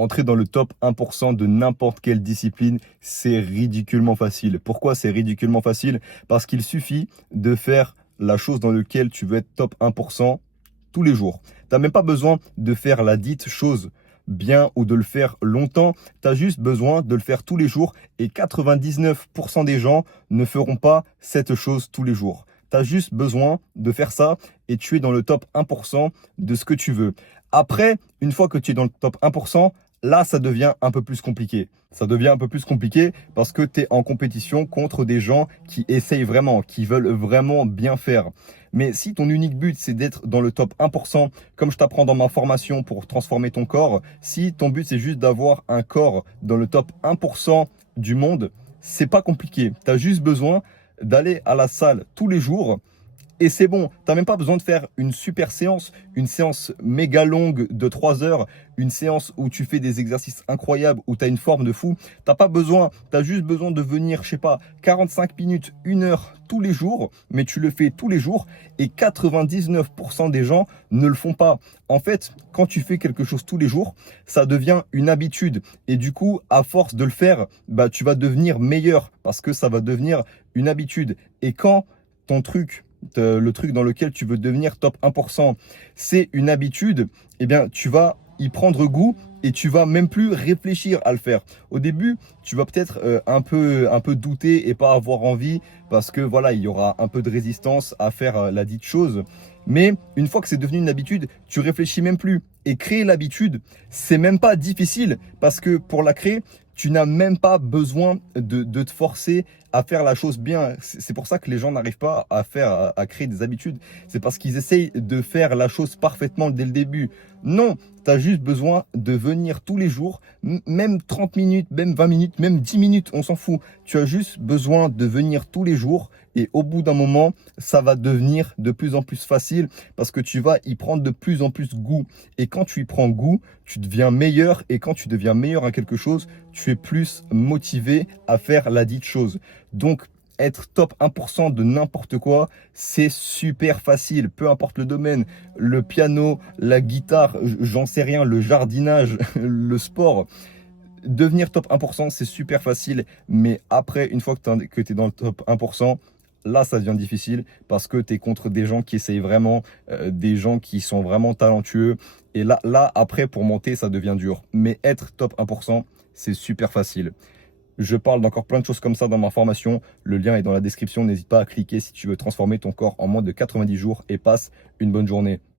Entrer dans le top 1% de n'importe quelle discipline, c'est ridiculement facile. Pourquoi c'est ridiculement facile? Parce qu'il suffit de faire la chose dans laquelle tu veux être top 1% tous les jours. Tu n'as même pas besoin de faire la dite chose bien ou de le faire longtemps. Tu as juste besoin de le faire tous les jours et 99% des gens ne feront pas cette chose tous les jours. Tu as juste besoin de faire ça et tu es dans le top 1% de ce que tu veux. Après, une fois que tu es dans le top 1%, là, ça devient un peu plus compliqué. Ça devient un peu plus compliqué parce que tu es en compétition contre des gens qui essayent vraiment, qui veulent vraiment bien faire. Mais si ton unique but, c'est d'être dans le top 1%, comme je t'apprends dans ma formation pour transformer ton corps, si ton but, c'est juste d'avoir un corps dans le top 1% du monde, c'est pas compliqué. Tu as juste besoin d'aller à la salle tous les jours et c'est bon. Tu n'as même pas besoin de faire une séance méga longue de 3 heures, une séance où tu fais des exercices incroyables, où tu as une forme de fou. Tu n'as pas besoin, tu as juste besoin de venir, je sais pas, 45 minutes, 1 heure tous les jours, mais tu le fais tous les jours et 99% des gens ne le font pas. En fait, quand tu fais quelque chose tous les jours, ça devient une habitude et du coup, à force de le faire, bah, tu vas devenir meilleur parce que ça va devenir une habitude. Et quand ton truc, le truc dans lequel tu veux devenir top 1%, c'est une habitude, eh bien, tu vas y prendre goût et tu vas même plus réfléchir à le faire. Au début, tu vas peut-être un peu douter et pas avoir envie parce que voilà, il y aura un peu de résistance à faire la dite chose. Mais une fois que c'est devenu une habitude, tu réfléchis même plus. Et créer l'habitude, c'est même pas difficile parce que pour la créer, tu n'as même pas besoin de te forcer à faire la chose bien. C'est pour ça que les gens n'arrivent pas à créer des habitudes. C'est parce qu'ils essayent de faire la chose parfaitement dès le début. Non, tu as juste besoin de venir tous les jours, même 30 minutes, même 20 minutes, même 10 minutes, on s'en fout. Tu as juste besoin de venir tous les jours et au bout d'un moment, ça va devenir de plus en plus facile parce que tu vas y prendre de plus en plus goût. Et quand tu y prends goût, tu deviens meilleur et quand tu deviens meilleur à quelque chose, tu es plus motivé à faire la dite chose. Donc, être top 1% de n'importe quoi, c'est super facile, peu importe le domaine, le piano, la guitare, j'en sais rien, le jardinage, le sport. Devenir top 1%, c'est super facile, mais après, une fois que tu es dans le top 1%, là, ça devient difficile parce que tu es contre des gens qui essayent vraiment, des gens qui sont vraiment talentueux. Et là, après, pour monter, ça devient dur. Mais être top 1%, c'est super facile. Je parle d'encore plein de choses comme ça dans ma formation. Le lien est dans la description. N'hésite pas à cliquer si tu veux transformer ton corps en moins de 90 jours et passe une bonne journée.